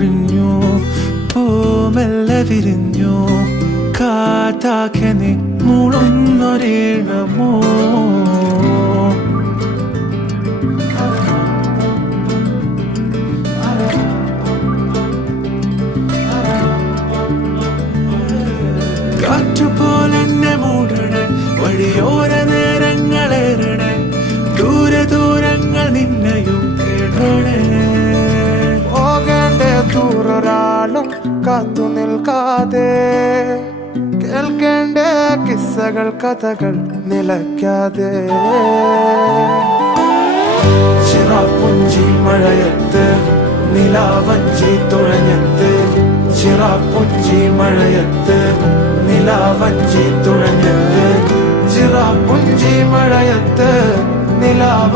പൊഴിഞ്ഞു, പൂമെല്ലെ വിരിഞ്ഞു, കാറ്റാകെ നീ മൂളുന്നൊരീണമോ. കാറ്റുപോലെന്നെ മൂടണേ, വഴിയോര നേരങ്ങളേറണേ, ദൂരെ ദൂരങ്ങൾ നിന്നെയും കേടണേ. പോകേണ്ട ദൂരൊരാളും കാത്തു നിൽക്കാതെ, കേൾക്കേണ്ട കിസ്സകൾ കഥകൾ നിലയ്ക്കാതെ. ചിറാപ്പുഞ്ചി മഴയത്ത് നിലാവഞ്ചി തുഴഞ്ഞത്ത്, ചിറാപ്പുഞ്ചി മഴയത്ത് നിലാവഞ്ചി തുഴഞ്ഞത്ത്, ചിറാപ്പുഞ്ചി മഴയത്ത് നിലാവ